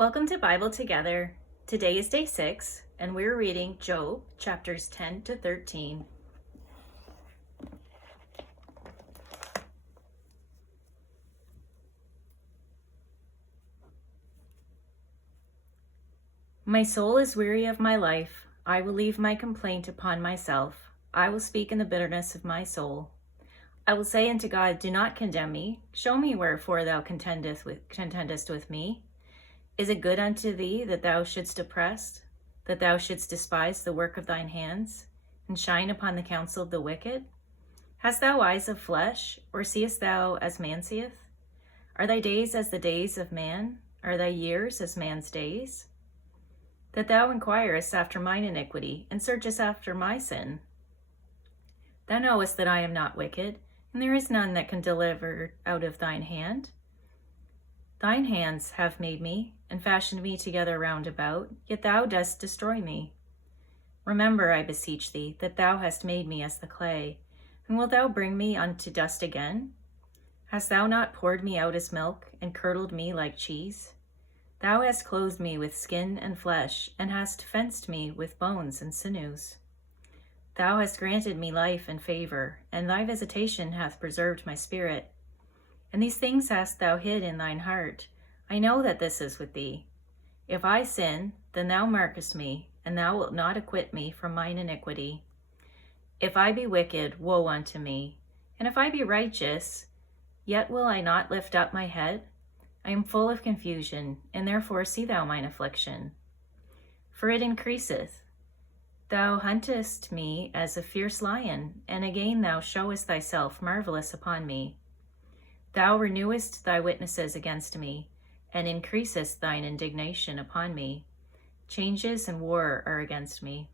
Welcome to Bible Together. Today is day 6, and we're reading Job, chapters 10 to 13. My soul is weary of my life. I will leave my complaint upon myself. I will speak in the bitterness of my soul. I will say unto God, do not condemn me. Show me wherefore thou contendest with me. Is it good unto thee that thou shouldst oppress, that thou shouldst despise the work of thine hands, and shine upon the counsel of the wicked? Hast thou eyes of flesh, or seest thou as man seeth? Are thy days as the days of man? Are thy years as man's days? That thou inquirest after mine iniquity, and searchest after my sin. Thou knowest that I am not wicked, and there is none that can deliver out of thine hand. Thine hands have made me, and fashioned me together round about, yet thou dost destroy me. Remember, I beseech thee, that thou hast made me as the clay, and wilt thou bring me unto dust again? Hast thou not poured me out as milk, and curdled me like cheese? Thou hast clothed me with skin and flesh, and hast fenced me with bones and sinews. Thou hast granted me life and favor, and thy visitation hath preserved my spirit. And these things hast thou hid in thine heart. I know that this is with thee. If I sin, then thou markest me, and thou wilt not acquit me from mine iniquity. If I be wicked, woe unto me. And if I be righteous, yet will I not lift up my head. I am full of confusion, and therefore see thou mine affliction. For it increaseth. Thou huntest me as a fierce lion, and again thou showest thyself marvelous upon me. Thou renewest thy witnesses against me, and increasest thine indignation upon me. Changes and war are against me.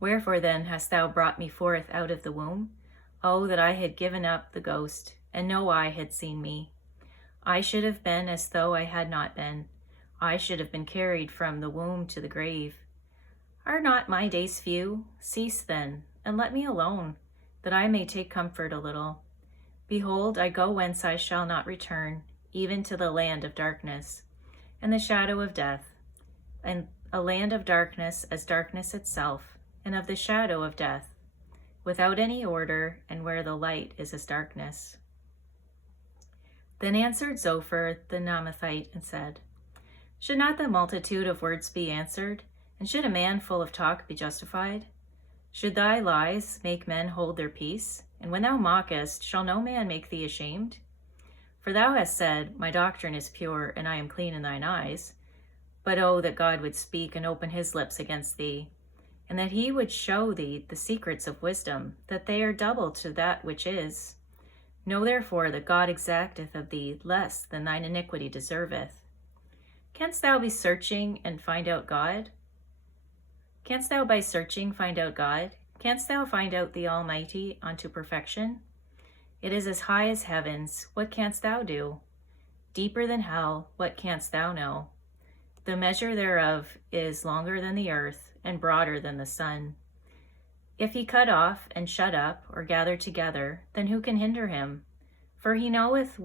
Wherefore then hast thou brought me forth out of the womb? Oh, that I had given up the ghost, and no eye had seen me. I should have been as though I had not been. I should have been carried from the womb to the grave. Are not my days few? Cease then, and let me alone, that I may take comfort a little. Behold, I go whence I shall not return, even to the land of darkness, and the shadow of death, and a land of darkness as darkness itself, and of the shadow of death, without any order, and where the light is as darkness. Then answered Zophar the Naamathite and said, Should not the multitude of words be answered, and should a man full of talk be justified? Should thy lies make men hold their peace? And when thou mockest, shall no man make thee ashamed? For thou hast said, My doctrine is pure, and I am clean in thine eyes. But oh, that God would speak and open his lips against thee, and that he would show thee the secrets of wisdom, that they are double to that which is. Know therefore that God exacteth of thee less than thine iniquity deserveth. Canst thou be searching and find out God? Canst thou by searching find out God? Canst thou find out the Almighty unto perfection? It is as high as heavens, what canst thou do? Deeper than hell, what canst thou know? The measure thereof is longer than the earth, and broader than the sun. If he cut off, and shut up, or gather together, then who can hinder him? For he knoweth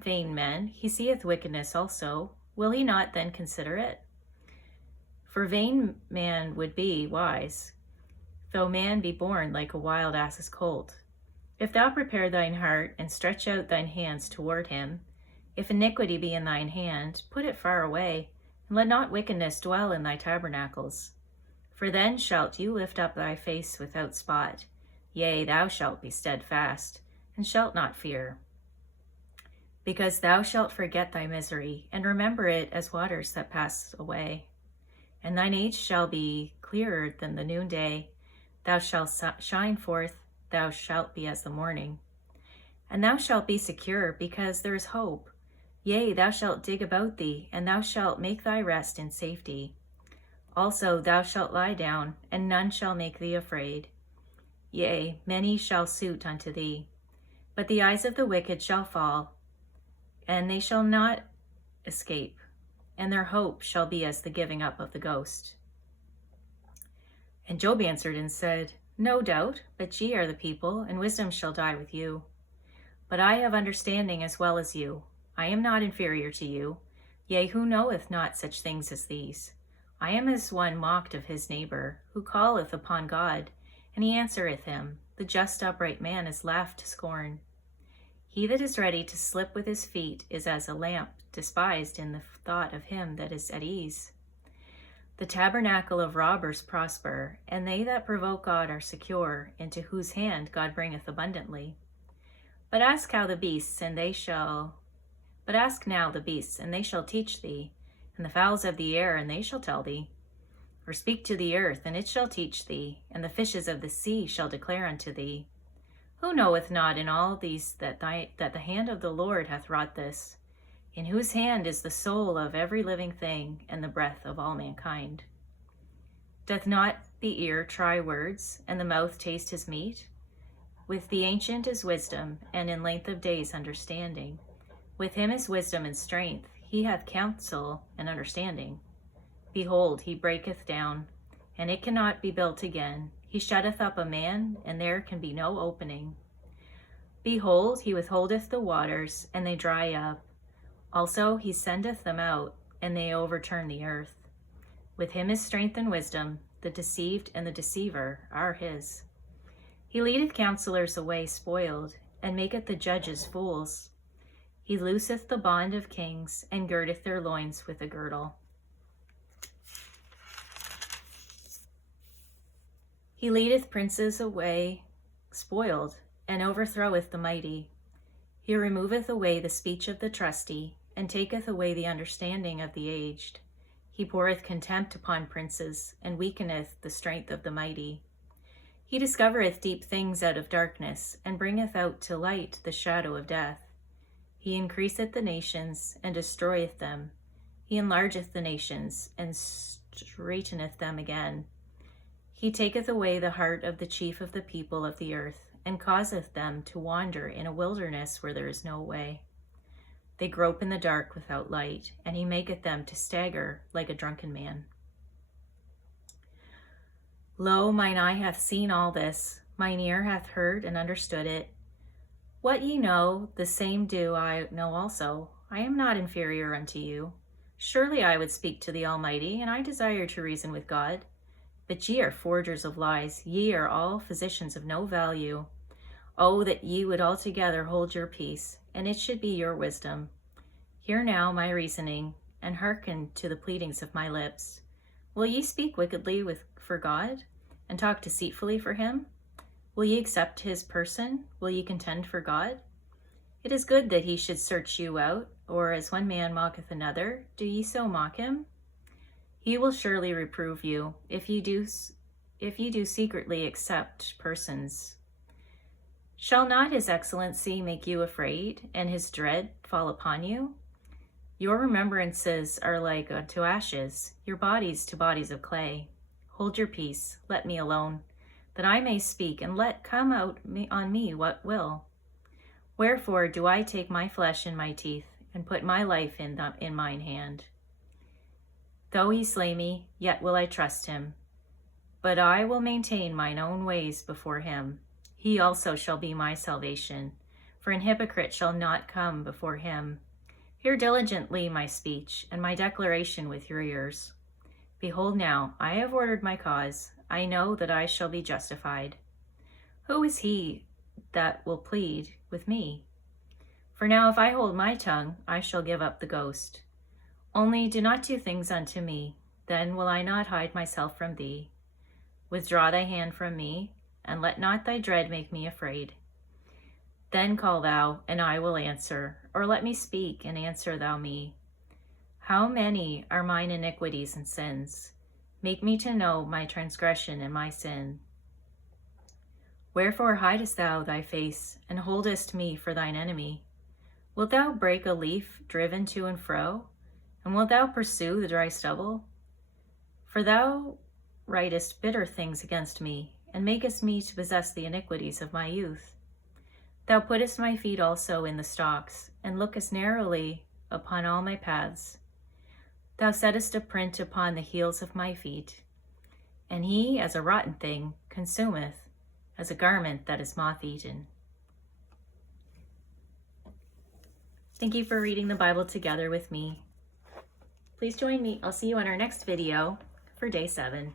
vain men, he seeth wickedness also. Will he not then consider it? For vain man would be wise, though man be born like a wild ass's colt. If thou prepare thine heart, and stretch out thine hands toward him, if iniquity be in thine hand, put it far away, and let not wickedness dwell in thy tabernacles. For then shalt you lift up thy face without spot, yea, thou shalt be steadfast, and shalt not fear. Because thou shalt forget thy misery, and remember it as waters that pass away. And thine age shall be clearer than the noonday. Thou shalt shine forth, thou shalt be as the morning. And thou shalt be secure, because there is hope. Yea, thou shalt dig about thee, and thou shalt make thy rest in safety. Also thou shalt lie down, and none shall make thee afraid. Yea, many shall suit unto thee. But the eyes of the wicked shall fall, and they shall not escape, and their hope shall be as the giving up of the ghost. And Job answered and said, No doubt, but ye are the people, and wisdom shall die with you. But I have understanding as well as you. I am not inferior to you. Yea, who knoweth not such things as these? I am as one mocked of his neighbor, who calleth upon God, and he answereth him. The just upright man is laughed to scorn. He that is ready to slip with his feet is as a lamp despised in the thought of him that is at ease. The tabernacle of robbers prosper, and they that provoke God are secure, into whose hand God bringeth abundantly. But ask now the beasts, and they shall teach thee, and the fowls of the air, and they shall tell thee. Or speak to the earth, and it shall teach thee, and the fishes of the sea shall declare unto thee. Who knoweth not in all these that the hand of the Lord hath wrought this? In whose hand is the soul of every living thing, and the breath of all mankind? Doth not the ear try words, and the mouth taste his meat? With the ancient is wisdom, and in length of days understanding. With him is wisdom and strength, he hath counsel and understanding. Behold, he breaketh down, and it cannot be built again. He shutteth up a man, and there can be no opening. Behold, he withholdeth the waters, and they dry up. Also he sendeth them out, and they overturn the earth. With him is strength and wisdom, the deceived and the deceiver are his. He leadeth counselors away spoiled, and maketh the judges fools. He looseth the bond of kings, and girdeth their loins with a girdle. He leadeth princes away spoiled, and overthroweth the mighty. He removeth away the speech of the trusty, and taketh away the understanding of the aged. He poureth contempt upon princes, and weakeneth the strength of the mighty. He discovereth deep things out of darkness, and bringeth out to light the shadow of death. He increaseth the nations, and destroyeth them. He enlargeth the nations, and straiteneth them again. He taketh away the heart of the chief of the people of the earth, and causeth them to wander in a wilderness where there is no way. They grope in the dark without light, and he maketh them to stagger like a drunken man. Lo, mine eye hath seen all this, mine ear hath heard and understood it. What ye know, the same do I know also. I am not inferior unto you. Surely I would speak to the Almighty, and I desire to reason with God. But ye are forgers of lies, ye are all physicians of no value. Oh, that ye would altogether hold your peace, and it should be your wisdom. Hear now my reasoning, and hearken to the pleadings of my lips. Will ye speak wickedly for God, and talk deceitfully for him? Will ye accept his person? Will ye contend for God? It is good that he should search you out, or as one man mocketh another, do ye so mock him? He will surely reprove you, if ye do secretly accept persons. Shall not his excellency make you afraid, and his dread fall upon you? Your remembrances are like unto ashes, your bodies to bodies of clay. Hold your peace, let me alone, that I may speak, and let come out on me what will. Wherefore do I take my flesh in my teeth, and put my life in mine hand? Though he slay me, yet will I trust him. But I will maintain mine own ways before him. He also shall be my salvation, for an hypocrite shall not come before him. Hear diligently my speech, and my declaration with your ears. Behold now, I have ordered my cause. I know that I shall be justified. Who is he that will plead with me? For now if I hold my tongue, I shall give up the ghost. Only do not do things unto me, then will I not hide myself from thee. Withdraw thy hand from me, and let not thy dread make me afraid. Then call thou, and I will answer, or let me speak, and answer thou me. How many are mine iniquities and sins? Make me to know my transgression and my sin. Wherefore hidest thou thy face, and holdest me for thine enemy? Wilt thou break a leaf driven to and fro? And wilt thou pursue the dry stubble? For thou writest bitter things against me, and makest me to possess the iniquities of my youth. Thou puttest my feet also in the stocks, and lookest narrowly upon all my paths. Thou settest a print upon the heels of my feet, and he, as a rotten thing, consumeth, as a garment that is moth-eaten. Thank you for reading the Bible together with me. Please join me. I'll see you on our next video for day 7.